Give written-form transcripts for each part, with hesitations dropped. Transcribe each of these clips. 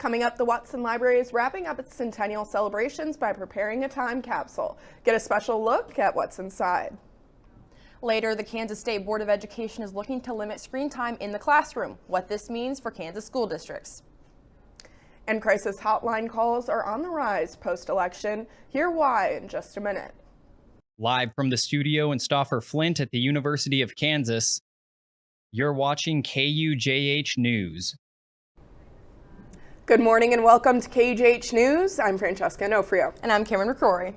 Coming up, the Watson Library is wrapping up its centennial celebrations by preparing a time capsule. Get a special look at what's inside. Later, the Kansas State Board of Education is looking to limit screen time in the classroom, what this means for Kansas school districts. And crisis hotline calls are on the rise post-election. Hear why in just a minute. Live from the studio in Stauffer Flint at the University of Kansas, you're watching KUJH News. Good morning and welcome to KUJH News. I'm Francesca Onofrio. And I'm Cameron McCrory.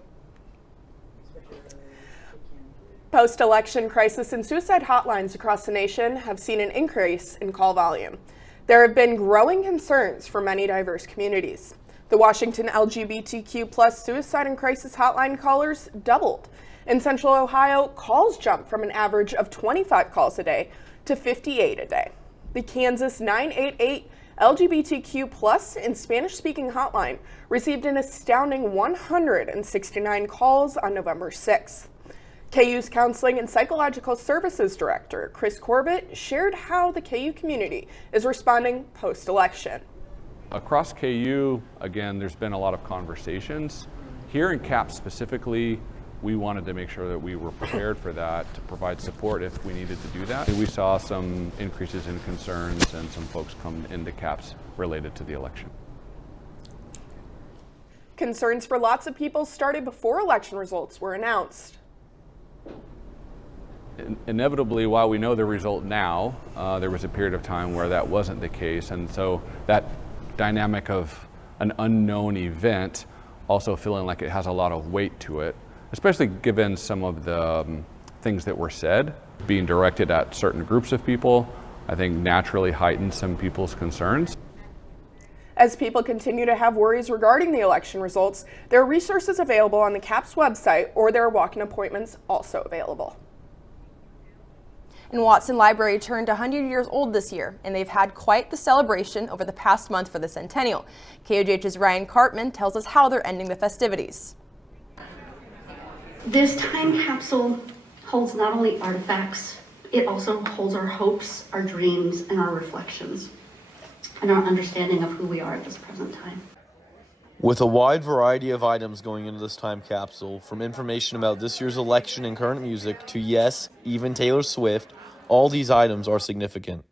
Post-election crisis and suicide hotlines across the nation have seen an increase in call volume. There have been growing concerns for many diverse communities. The Washington LGBTQ+ suicide and crisis hotline callers doubled. In Central Ohio, calls jumped from an average of 25 calls a day to 58 a day. The Kansas 988 LGBTQ+ and Spanish-speaking hotline received an astounding 169 calls on November 6th. KU's Counseling and Psychological Services Director, Chris Corbett, shared how the KU community is responding post-election. Across KU, again, there's been a lot of conversations. Here in CAP specifically, we wanted to make sure that we were prepared for that, to provide support if we needed to do that. We saw some increases in concerns and some folks come into CAPS related to the election. Concerns for lots of people started before election results were announced. Inevitably, while we know the result now, there was a period of time where that wasn't the case, and so that dynamic of an unknown event also feeling like it has a lot of weight to it, especially given some of the things that were said, being directed at certain groups of people, I think naturally heightened some people's concerns. As people continue to have worries regarding the election results, there are resources available on the CAPS website, or there are walk-in appointments also available. And Watson Library turned 100 years old this year, and they've had quite the celebration over the past month for the centennial. KUJH's Ryan Cartman tells us how they're ending the festivities. This time capsule holds not only artifacts, it also holds our hopes, our dreams, and our reflections, and our understanding of who we are at this present time. With a wide variety of items going into this time capsule, from information about this year's election and current music to, yes, even Taylor Swift, all these items are significant.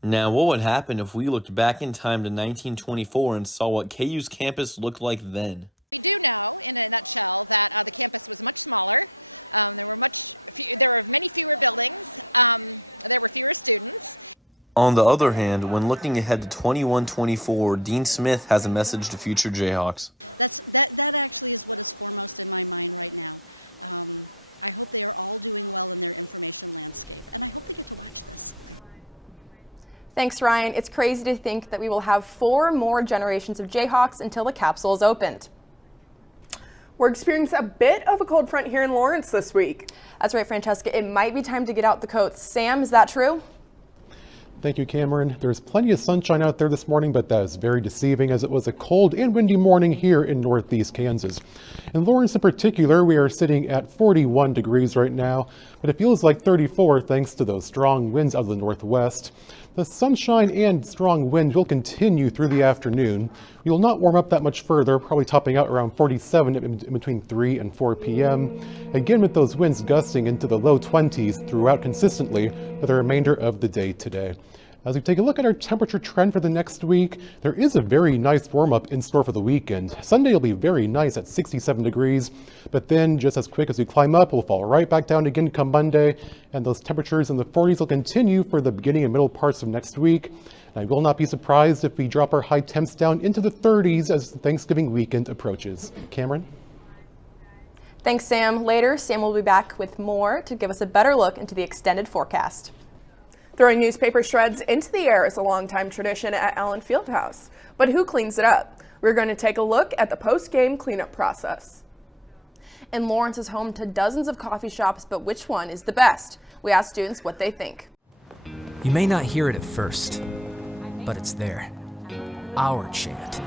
Now, what would happen if we looked back in time to 1924 and saw what KU's campus looked like then? On the other hand, when looking ahead to 21-24, Dean Smith has a message to future Jayhawks. Thanks, Ryan. It's crazy to think that we will have 4 more generations of Jayhawks until the capsule is opened. We're experiencing a bit of a cold front here in Lawrence this week. That's right, Francesca. It might be time to get out the coats. Sam, is that true? Thank you, Cameron. There's plenty of sunshine out there this morning, but that is very deceiving as it was a cold and windy morning here in northeast Kansas. In Lawrence in particular, we are sitting at 41 degrees right now, but it feels like 34 thanks to those strong winds out of the northwest. The sunshine and strong wind will continue through the afternoon. We will not warm up that much further, probably topping out around 47 in between 3 and 4 p.m. Again, with those winds gusting into the low 20s throughout consistently for the remainder of the day today. As we take a look at our temperature trend for the next week, there is a very nice warm-up in store for the weekend. Sunday will be very nice at 67 degrees, but then just as quick as we climb up, we'll fall right back down again come Monday, and those temperatures in the 40s will continue for the beginning and middle parts of next week. And I will not be surprised if we drop our high temps down into the 30s as Thanksgiving weekend approaches. Cameron? Thanks, Sam. Later, Sam will be back with more to give us a better look into the extended forecast. Throwing newspaper shreds into the air is a longtime tradition at Allen Fieldhouse. But who cleans it up? We're going to take a look at the post-game cleanup process. And Lawrence is home to dozens of coffee shops, but which one is the best? We asked students what they think. You may not hear it at first, but it's there. Our chant,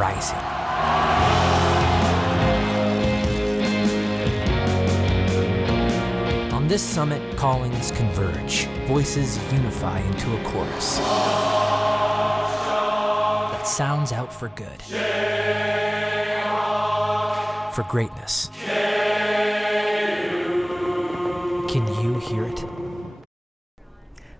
rising. On this summit, callings converge, voices unify into a chorus that sounds out for good, for greatness. Can you hear it?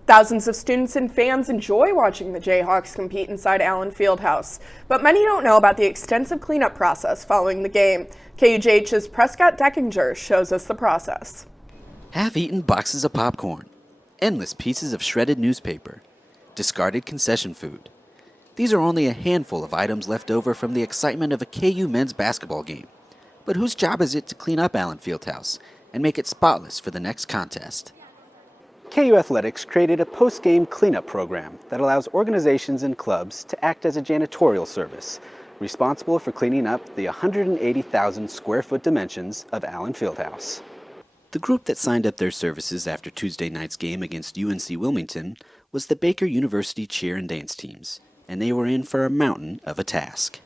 Thousands of students and fans enjoy watching the Jayhawks compete inside Allen Fieldhouse, but many don't know about the extensive cleanup process following the game. KUJH's Prescott Deckinger shows us the process. Half-eaten boxes of popcorn, endless pieces of shredded newspaper, discarded concession food. These are only a handful of items left over from the excitement of a KU men's basketball game. But whose job is it to clean up Allen Fieldhouse and make it spotless for the next contest? KU Athletics created a post-game cleanup program that allows organizations and clubs to act as a janitorial service, responsible for cleaning up the 180,000 square foot dimensions of Allen Fieldhouse. The group that signed up their services after Tuesday night's game against UNC Wilmington was the Baker University cheer and dance teams, and they were in for a mountain of a task.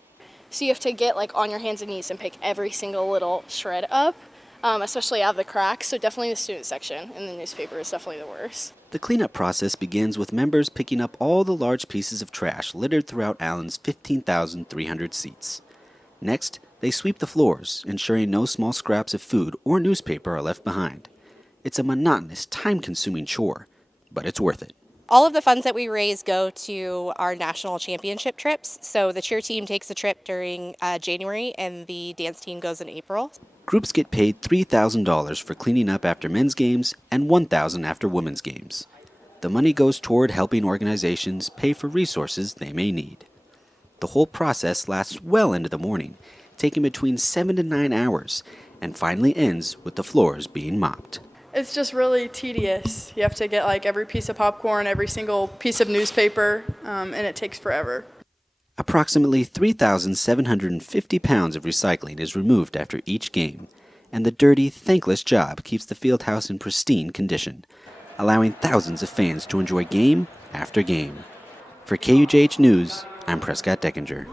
So you have to get on your hands and knees and pick every single little shred up. Especially out of the cracks, so definitely the student section and the newspaper is definitely the worst. The cleanup process begins with members picking up all the large pieces of trash littered throughout Allen's 15,300 seats. Next, they sweep the floors, ensuring no small scraps of food or newspaper are left behind. It's a monotonous, time-consuming chore, but it's worth it. All of the funds that we raise go to our national championship trips. So the cheer team takes a trip during January and the dance team goes in April. Groups get paid $3,000 for cleaning up after men's games and $1,000 after women's games. The money goes toward helping organizations pay for resources they may need. The whole process lasts well into the morning, taking between 7 to 9 hours, and finally ends with the floors being mopped. It's just really tedious. You have to get every piece of popcorn, every single piece of newspaper, and it takes forever. Approximately 3,750 pounds of recycling is removed after each game, and the dirty, thankless job keeps the fieldhouse in pristine condition, allowing thousands of fans to enjoy game after game. For KUJH News, I'm Prescott Deckinger.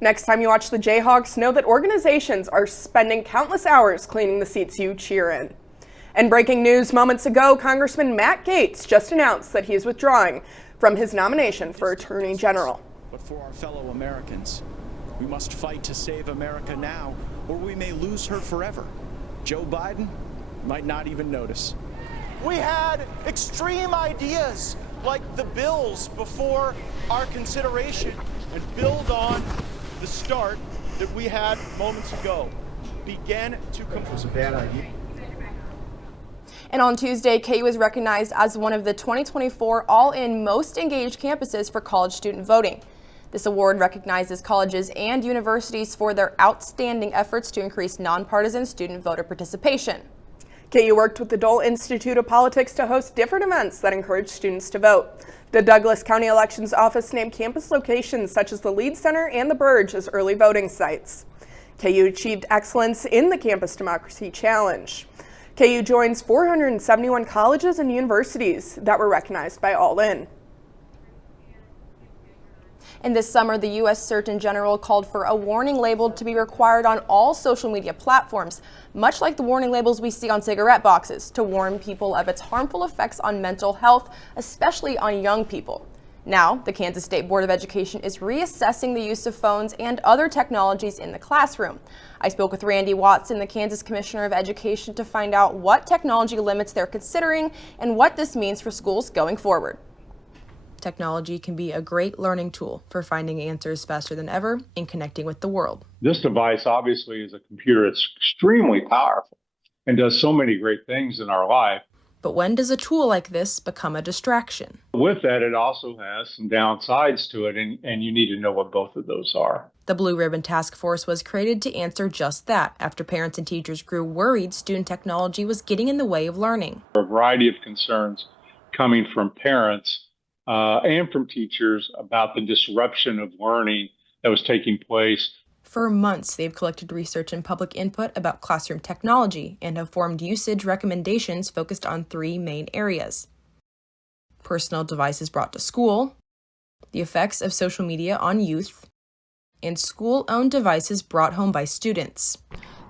Next time you watch the Jayhawks, know that organizations are spending countless hours cleaning the seats you cheer in. And breaking news moments ago, Congressman Matt Gaetz just announced that he is withdrawing from his nomination for Attorney General. But for our fellow Americans, we must fight to save America now, or we may lose her forever. Joe Biden might not even notice. We had extreme ideas like the bills before our consideration and build on the start that we had moments ago. Began to complete. It was a bad idea. And on Tuesday, KU was recognized as one of the 2024 All-In Most Engaged Campuses for college student voting. This award recognizes colleges and universities for their outstanding efforts to increase nonpartisan student voter participation. KU worked with the Dole Institute of Politics to host different events that encourage students to vote. The Douglas County Elections Office named campus locations such as the Lead Center and the Burge as early voting sites. KU achieved excellence in the Campus Democracy Challenge. KU joins 471 colleges and universities that were recognized by All In. And this summer, the U.S. Surgeon General called for a warning label to be required on all social media platforms, much like the warning labels we see on cigarette boxes, to warn people of its harmful effects on mental health, especially on young people. Now, the Kansas State Board of Education is reassessing the use of phones and other technologies in the classroom. I spoke with Randy Watson, the Kansas Commissioner of Education, to find out what technology limits they're considering and what this means for schools going forward. Technology can be a great learning tool for finding answers faster than ever and connecting with the world. This device obviously is a computer. It's extremely powerful and does so many great things in our life. But when does a tool like this become a distraction? With that, it also has some downsides to it, and you need to know what both of those are. The Blue Ribbon Task Force was created to answer just that after parents and teachers grew worried student technology was getting in the way of learning. A variety of concerns coming from parents and from teachers about the disruption of learning that was taking place. For months, they've collected research and public input about classroom technology and have formed usage recommendations focused on 3 main areas: personal devices brought to school, the effects of social media on youth, and school-owned devices brought home by students.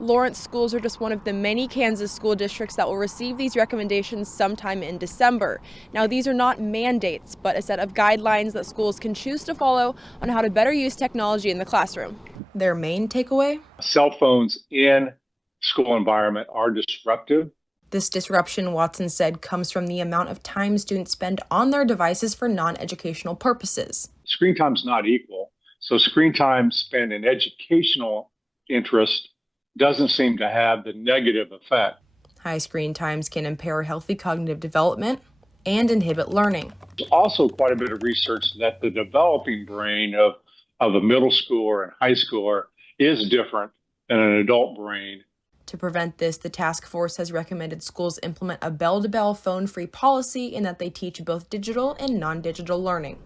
Lawrence schools are just one of the many Kansas school districts that will receive these recommendations sometime in December. Now, these are not mandates, but a set of guidelines that schools can choose to follow on how to better use technology in the classroom. Their main takeaway? Cell phones in school environment are disruptive. This disruption, Watson said, comes from the amount of time students spend on their devices for non-educational purposes. Screen time's not equal. So screen time spent in educational interest doesn't seem to have the negative effect. High screen times can impair healthy cognitive development and inhibit learning. There's also quite a bit of research that the developing brain of a middle schooler and high schooler is different than an adult brain. To prevent this, the task force has recommended schools implement a bell-to-bell phone-free policy in that they teach both digital and non-digital learning.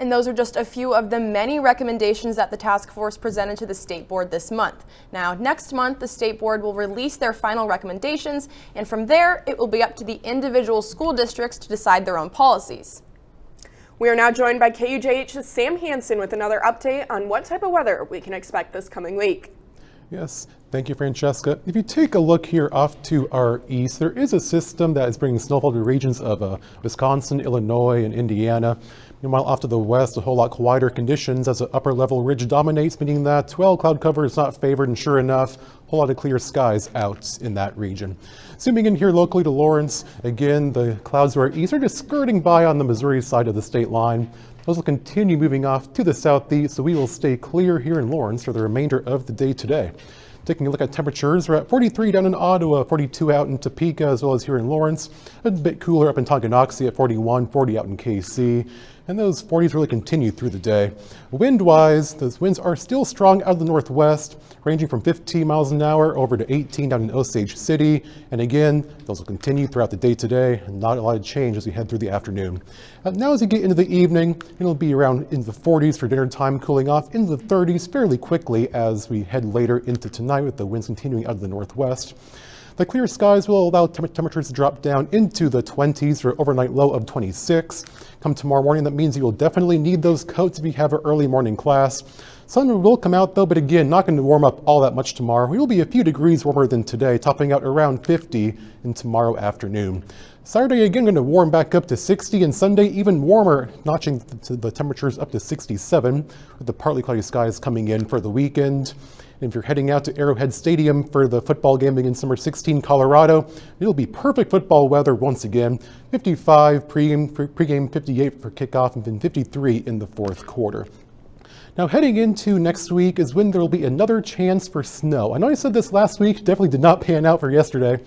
And those are just a few of the many recommendations that the task force presented to the state board this month. Now, next month, the state board will release their final recommendations, and from there, it will be up to the individual school districts to decide their own policies. We are now joined by KUJH's Sam Hansen with another update on what type of weather we can expect this coming week. Yes, thank you, Francesca. If you take a look here off to our east, there is a system that is bringing snowfall to regions of Wisconsin, Illinois, and Indiana. Meanwhile, off to the west, a whole lot quieter conditions as an upper level ridge dominates, meaning that, well, cloud cover is not favored, and sure enough, a whole lot of clear skies out in that region. Zooming in here locally to Lawrence, again, the clouds to our east are just skirting by on the Missouri side of the state line. Those will continue moving off to the southeast, so we will stay clear here in Lawrence for the remainder of the day today. Taking a look at temperatures, we're at 43 down in Ottawa, 42 out in Topeka, as well as here in Lawrence. A bit cooler up in Tonganoxie at 41, 40 out in KC. And those 40s really continue through the day. Wind-wise, those winds are still strong out of the northwest, ranging from 15 miles an hour over to 18 down in Osage City. And again, those will continue throughout the day today, and not a lot of change as we head through the afternoon. Now as we get into the evening, it'll be around into the 40s for dinner time, cooling off into the 30s fairly quickly as we head later into tonight with the winds continuing out of the northwest. The clear skies will allow temperatures to drop down into the 20s for an overnight low of 26. Come tomorrow morning, that means you will definitely need those coats if you have an early morning class. Sun will come out though, but again, not going to warm up all that much tomorrow. We will be a few degrees warmer than today, topping out around 50 in tomorrow afternoon. Saturday again going to warm back up to 60, and Sunday even warmer, notching the temperatures up to 67, with the partly cloudy skies coming in for the weekend. And if you're heading out to Arrowhead Stadium for the football game against number 16 Colorado, it'll be perfect football weather once again. 55 pregame, 58 for kickoff, and then 53 in the fourth quarter. Now heading into next week is when there will be another chance for snow. I know I said this last week, definitely did not pan out for yesterday,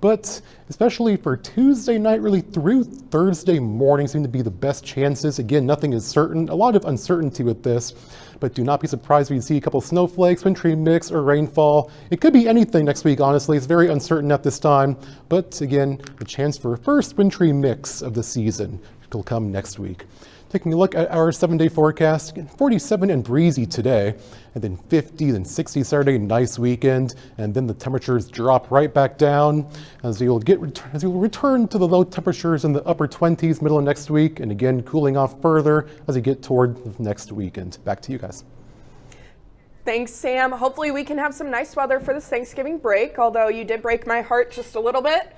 but especially for Tuesday night, really through Thursday morning seem to be the best chances. Again, nothing is certain, a lot of uncertainty with this, but do not be surprised if you see a couple snowflakes, wintry mix, or rainfall. It could be anything next week, honestly. It's very uncertain at this time, but again, the chance for a first wintry mix of the season will come next week. Taking a look at our 7-day forecast, 47 and breezy today, and then 50, then 60 Saturday, nice weekend, and then the temperatures drop right back down as you'll return to the low temperatures in the upper 20s middle of next week, and again cooling off further as you get toward the next weekend. Back to you guys. Thanks, Sam. Hopefully we can have some nice weather for this Thanksgiving break, although you did break my heart just a little bit,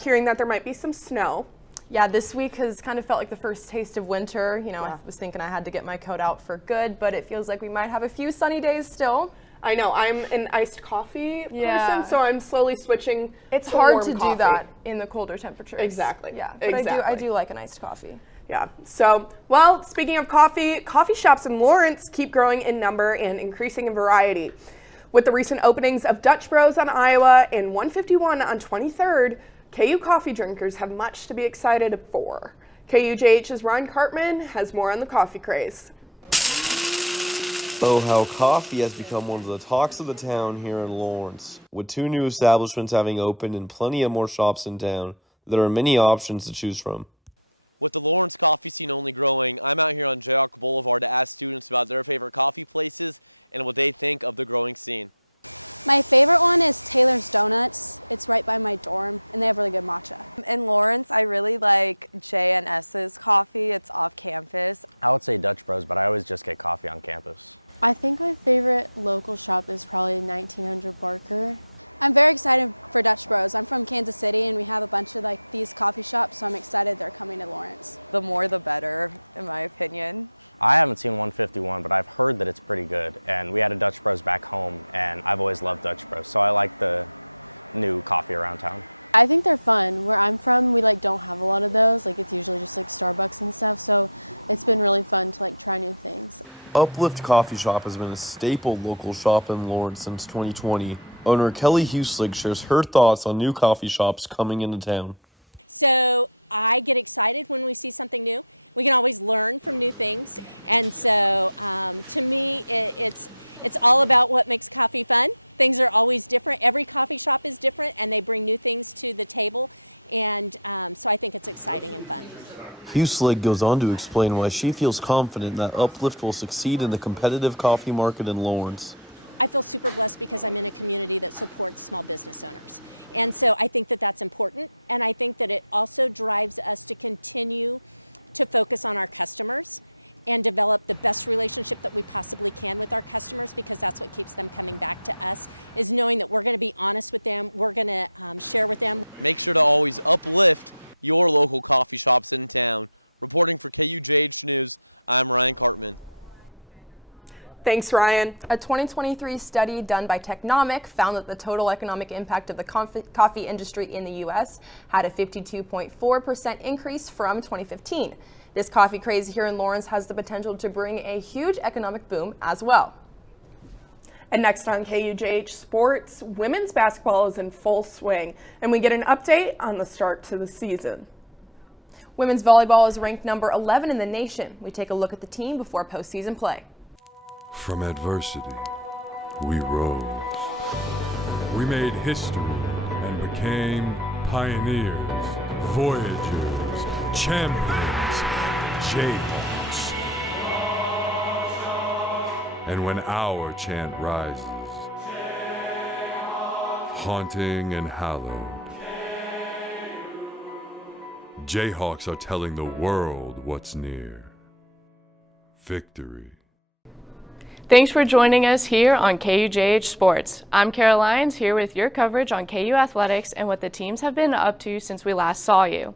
hearing that there might be some snow. Yeah, this week has kind of felt like the first taste of winter. You know, I was thinking I had to get my coat out for good, but it feels like we might have a few sunny days still. I know, I'm an iced coffee person, so I'm slowly switching. It's hard to do that in the colder temperatures. Exactly. Yeah, but I do like an iced coffee. Yeah, so, well, speaking of coffee, coffee shops in Lawrence keep growing in number and increasing in variety. With the recent openings of Dutch Bros on Iowa and 151 on 23rd, KU coffee drinkers have much to be excited for. KUJH's Ryan Cartman has more on the coffee craze. Oh, how coffee has become one of the talks of the town here in Lawrence. With 2 new establishments having opened and plenty of more shops in town, there are many options to choose from. Uplift Coffee Shop has been a staple local shop in Lawrence since 2020. Owner Kelly Huslig shares her thoughts on new coffee shops coming into town. Huslig goes on to explain why she feels confident that Uplift will succeed in the competitive coffee market in Lawrence. Thanks, Ryan. A 2023 study done by Technomic found that the total economic impact of the coffee industry in the U.S. had a 52.4% increase from 2015. This coffee craze here in Lawrence has the potential to bring a huge economic boom as well. And next on KUJH Sports, women's basketball is in full swing, and we get an update on the start to the season. Women's volleyball is ranked number 11 in the nation. We take a look at the team before postseason play. From adversity, we rose. We made history and became pioneers, voyagers, champions, Jayhawks. And when our chant rises, haunting and hallowed, Jayhawks are telling the world what's near. Victory. Thanks for joining us here on KUJH Sports. I'm Kara Lyons here with your coverage on KU Athletics and what the teams have been up to since we last saw you.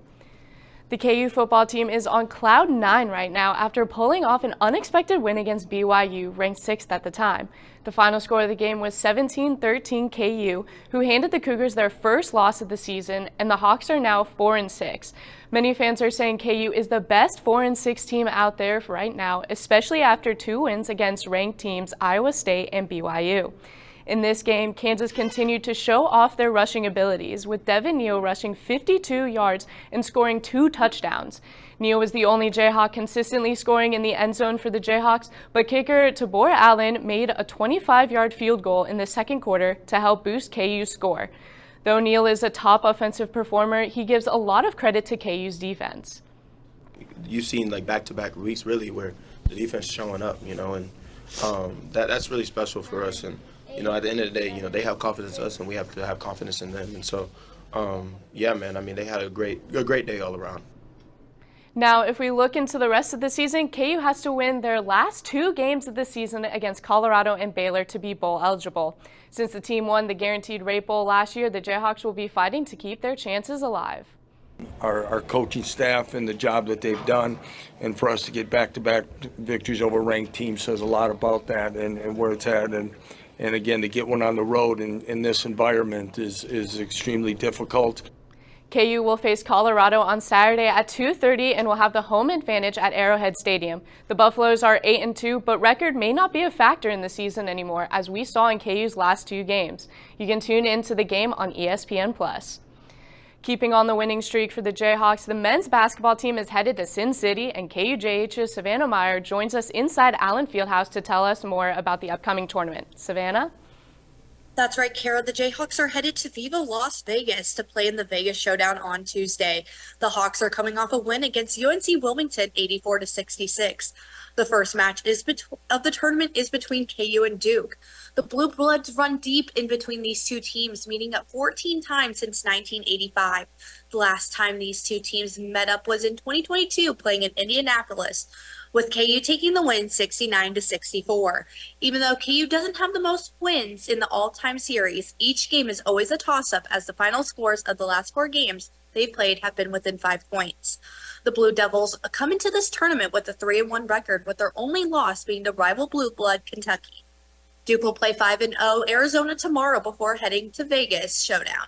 The KU football team is on cloud 9 right now after pulling off an unexpected win against BYU, ranked 6th at the time. The final score of the game was 17-13 KU, who handed the Cougars their first loss of the season, and the Hawks are now 4-6. Many fans are saying KU is the best 4-6 team out there right now, especially after 2 wins against ranked teams Iowa State and BYU. In this game, Kansas continued to show off their rushing abilities, with Devin Neal rushing 52 yards and scoring 2 touchdowns. Neal was the only Jayhawk consistently scoring in the end zone for the Jayhawks, but kicker Tabor Allen made a 25-yard field goal in the second quarter to help boost KU's score. Though Neal is a top offensive performer, he gives a lot of credit to KU's defense. You've seen like back-to-back weeks really where the defense is showing up, and that's really special for us. And at the end of the day, they have confidence in us, and we have to have confidence in them. And so, yeah, man, I mean, they had a great day all around. Now, if we look into the rest of the season, KU has to win their last 2 games of the season against Colorado and Baylor to be bowl eligible. Since the team won the Guaranteed Rate Bowl last year, the Jayhawks will be fighting to keep their chances alive. Our coaching staff and the job that they've done, and for us to get back-to-back victories over ranked teams says a lot about that and where it's at. And again, to get one on the road in this environment is extremely difficult. KU will face Colorado on Saturday at 2:30 and will have the home advantage at Arrowhead Stadium. The Buffaloes are 8-2, but record may not be a factor in the season anymore, as we saw in KU's last 2 games. You can tune into the game on ESPN+. Keeping on the winning streak for the Jayhawks, the men's basketball team is headed to Sin City, and KUJH's Savannah Meyer joins us inside Allen Fieldhouse to tell us more about the upcoming tournament. Savannah? That's right, Kara. The Jayhawks are headed to Viva Las Vegas to play in the Vegas Showdown on Tuesday. The Hawks are coming off a win against UNC Wilmington 84-66. The first match of the tournament is between KU and Duke. The Blue Bloods run deep in between these 2 teams, meeting up 14 times since 1985. The last time these 2 teams met up was in 2022, playing in Indianapolis, with KU taking the win 69-64. Even though KU doesn't have the most wins in the all-time series, each game is always a toss-up, as the final scores of the last 4 games they've played have been within 5 points. The Blue Devils come into this tournament with a 3-1 record, with their only loss being to rival Blue Blood Kentucky. Duke will play 5-0 Arizona tomorrow before heading to Vegas Showdown.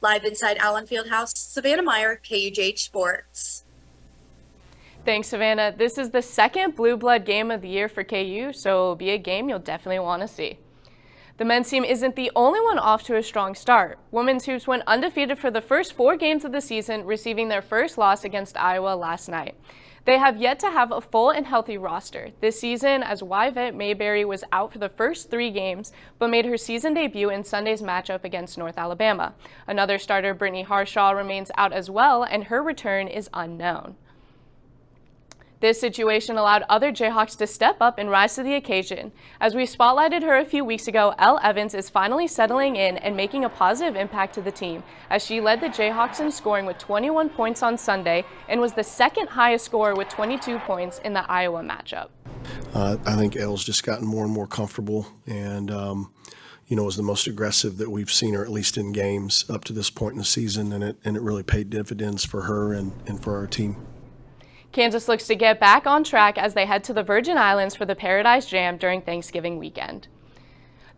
Live inside Allen Fieldhouse, Savannah Meyer, KUJH Sports. Thanks, Savannah. This is the second Blue Blood game of the year for KU, so it'll be a game you'll definitely want to see. The men's team isn't the only one off to a strong start. Women's hoops went undefeated for the first 4 games of the season, receiving their first loss against Iowa last night. They have yet to have a full and healthy roster this season, as Yvette Mayberry was out for the first 3 games, but made her season debut in Sunday's matchup against North Alabama. Another starter, Brittany Harshaw, remains out as well, and her return is unknown. This situation allowed other Jayhawks to step up and rise to the occasion. As we spotlighted her a few weeks ago, Elle Evans is finally settling in and making a positive impact to the team, as she led the Jayhawks in scoring with 21 points on Sunday and was the second highest scorer with 22 points in the Iowa matchup. I think Elle's just gotten more and more comfortable and is the most aggressive that we've seen her, at least in games up to this point in the season, and it really paid dividends for her and for our team. Kansas looks to get back on track as they head to the Virgin Islands for the Paradise Jam during Thanksgiving weekend.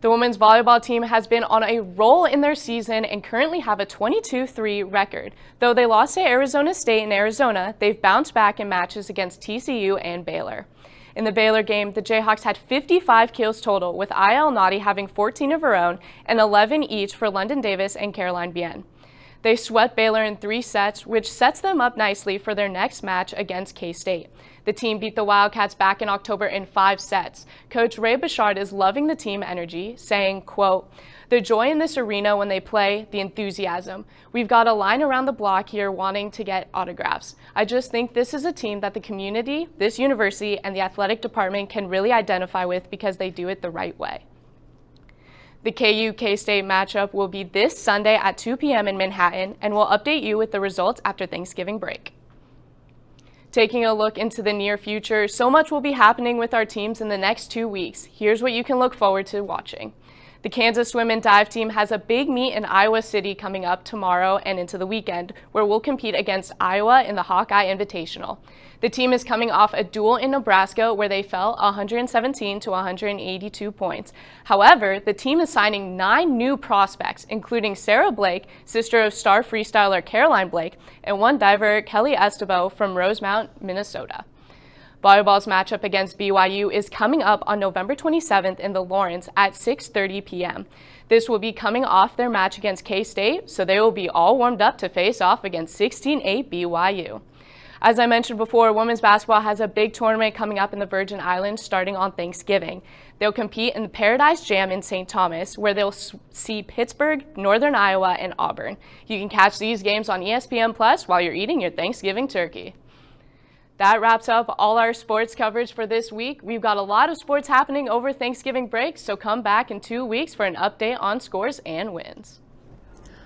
The women's volleyball team has been on a roll in their season and currently have a 22-3 record. Though they lost to Arizona State in Arizona, they've bounced back in matches against TCU and Baylor. In the Baylor game, the Jayhawks had 55 kills total, with IL Nadi having 14 of her own and 11 each for London Davis and Caroline Bien. They swept Baylor in 3 sets, which sets them up nicely for their next match against K-State. The team beat the Wildcats back in October in 5 sets. Coach Ray Bouchard is loving the team energy, saying, quote, "The joy in this arena when they play, the enthusiasm. We've got a line around the block here wanting to get autographs. I just think this is a team that the community, this university, and the athletic department can really identify with because they do it the right way." The KU-K-State matchup will be this Sunday at 2 p.m. in Manhattan, and we'll update you with the results after Thanksgiving break. Taking a look into the near future, so much will be happening with our teams in the next 2 weeks. Here's what you can look forward to watching. The Kansas swim and dive team has a big meet in Iowa City coming up tomorrow and into the weekend, where we'll compete against Iowa in the Hawkeye Invitational. The team is coming off a duel in Nebraska where they fell 117 to 182 points. However, the team is signing 9 new prospects, including Sarah Blake, sister of star freestyler Caroline Blake, and one diver, Kelly Estebeau from Rosemount, Minnesota. Volleyball's matchup against BYU is coming up on November 27th in the Lawrence at 6:30 p.m. This will be coming off their match against K-State, so they will be all warmed up to face off against 16-8 BYU. As I mentioned before, women's basketball has a big tournament coming up in the Virgin Islands starting on Thanksgiving. They'll compete in the Paradise Jam in St. Thomas, where they'll see Pittsburgh, Northern Iowa, and Auburn. You can catch these games on ESPN Plus while you're eating your Thanksgiving turkey. That wraps up all our sports coverage for this week. We've got a lot of sports happening over Thanksgiving break, so come back in 2 weeks for an update on scores and wins.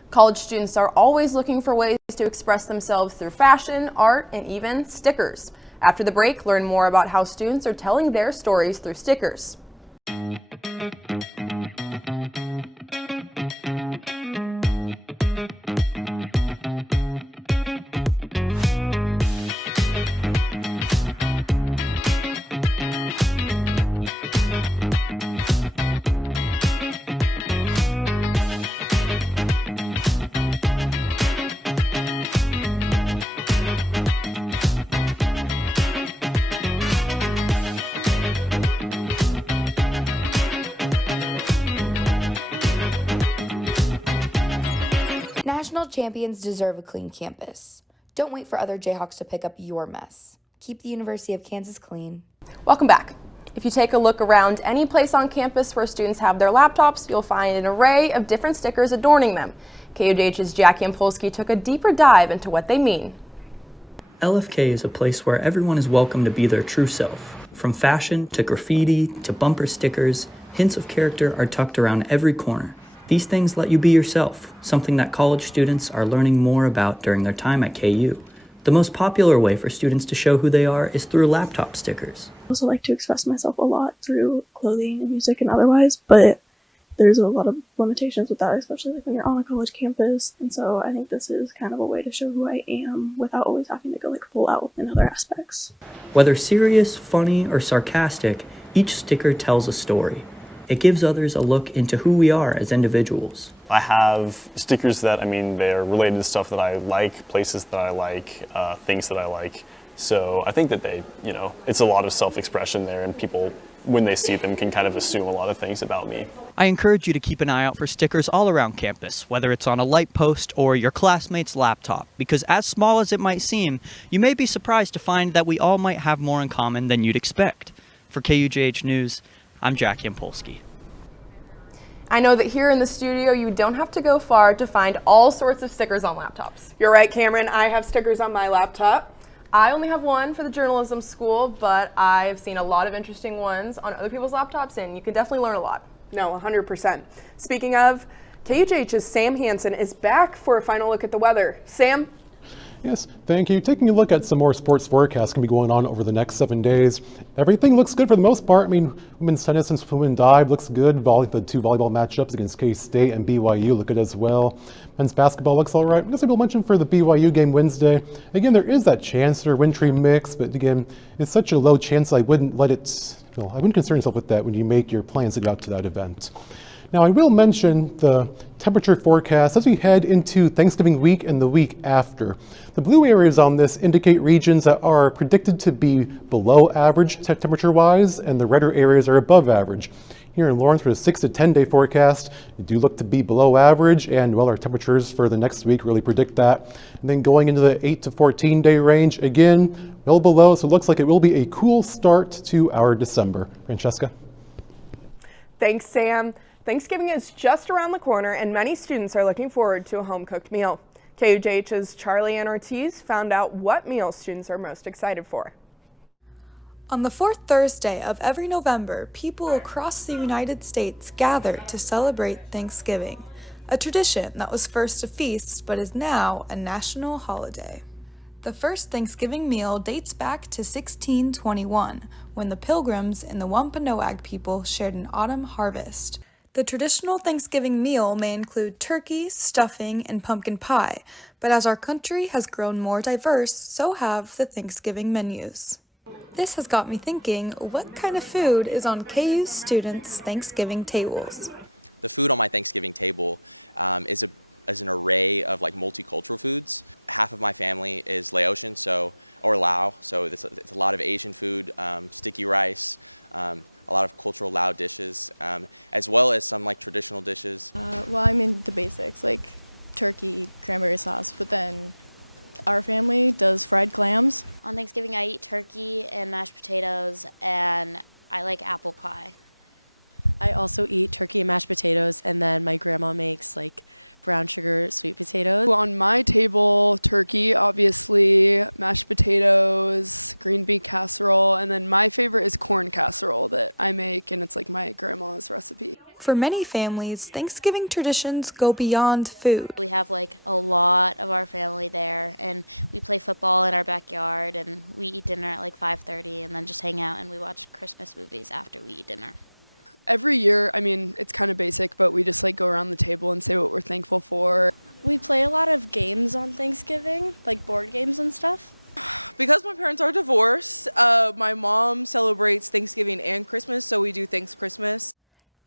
College students are always looking for ways to express themselves through fashion, art, and even stickers. After the break, learn more about how students are telling their stories through stickers. National champions deserve a clean campus. Don't wait for other Jayhawks to pick up your mess. Keep the University of Kansas clean. Welcome back. If you take a look around any place on campus where students have their laptops, you'll find an array of different stickers adorning them. KUJH's Jackie Polsky took a deeper dive into what they mean. LFK is a place where everyone is welcome to be their true self. From fashion to graffiti to bumper stickers, hints of character are tucked around every corner. These things let you be yourself, something that college students are learning more about during their time at KU. The most popular way for students to show who they are is through laptop stickers. I also like to express myself a lot through clothing and music and otherwise, but there's a lot of limitations with that, especially like when you're on a college campus. And so I think this is kind of a way to show who I am without always having to go like full out in other aspects. Whether serious, funny, or sarcastic, each sticker tells a story. It gives others a look into who we are as individuals. I have stickers that, they're related to stuff that I like, places that I like, things that I like. So I think that they, it's a lot of self-expression there, and people, when they see them, can kind of assume a lot of things about me. I encourage you to keep an eye out for stickers all around campus, whether it's on a light post or your classmate's laptop, because as small as it might seem, you may be surprised to find that we all might have more in common than you'd expect. For KUJH News, I'm Jackie Polsky. I know that here in the studio, you don't have to go far to find all sorts of stickers on laptops. You're right, Cameron. I have stickers on my laptop. I only have one for the journalism school, but I've seen a lot of interesting ones on other people's laptops, and you can definitely learn a lot. No, 100%. Speaking of, KUJH's Sam Hansen is back for a final look at the weather. Sam? Yes, thank you. Taking a look at some more sports forecasts can be going on over the next 7 days. Everything looks good for the most part. I mean, women's tennis and women's dive looks good. The two volleyball matchups against K-State and BYU look good as well. Men's basketball looks all right. I guess I will mention for the BYU game Wednesday. Again, there is that chance for a wintry mix, but again, it's such a low chance I wouldn't let it, I wouldn't concern yourself with that when you make your plans to go out to that event. Now, I will mention the temperature forecast as we head into Thanksgiving week and the week after. The blue areas on this indicate regions that are predicted to be below average temperature-wise, and the redder areas are above average. Here in Lawrence, for the 6 to 10 day forecast, we do look to be below average, and well, our temperatures for the next week really predict that. And then going into the 8 to 14 day range, again, well below, so it looks like it will be a cool start to our December. Francesca? Thanks, Sam. Thanksgiving is just around the corner, and many students are looking forward to a home-cooked meal. KUJH's Charlie Ann Ortiz found out what meal students are most excited for. On the fourth Thursday of every November, people across the United States gather to celebrate Thanksgiving, a tradition that was first a feast but is now a national holiday. The first Thanksgiving meal dates back to 1621, when the Pilgrims and the Wampanoag people shared an autumn harvest. The traditional Thanksgiving meal may include turkey, stuffing, and pumpkin pie, but as our country has grown more diverse, so have the Thanksgiving menus. This has got me thinking, what kind of food is on KU students' Thanksgiving tables? For many families, Thanksgiving traditions go beyond food.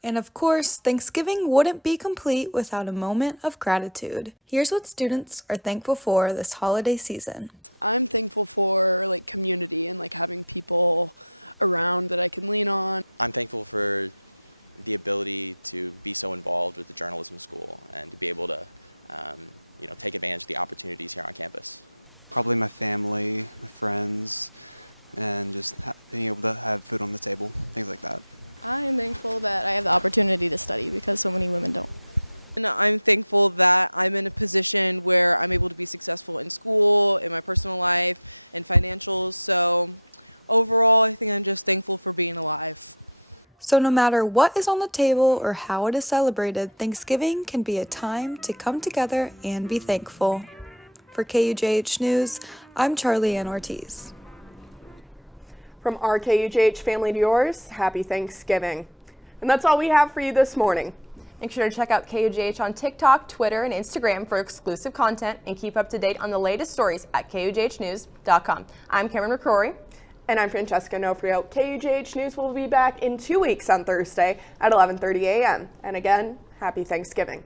And of course, Thanksgiving wouldn't be complete without a moment of gratitude. Here's what students are thankful for this holiday season. So no matter what is on the table or how it is celebrated, Thanksgiving can be a time to come together and be thankful. For KUJH News, I'm Charlie Ann Ortiz. From our KUJH family to yours, happy Thanksgiving. And that's all we have for you this morning. Make sure to check out KUJH on TikTok, Twitter, and Instagram for exclusive content and keep up to date on the latest stories at KUJHnews.com. I'm Cameron McCrory. And I'm Francesca Nofrio. KUJH News will be back in 2 weeks on Thursday at 11:30 a.m. And again, happy Thanksgiving.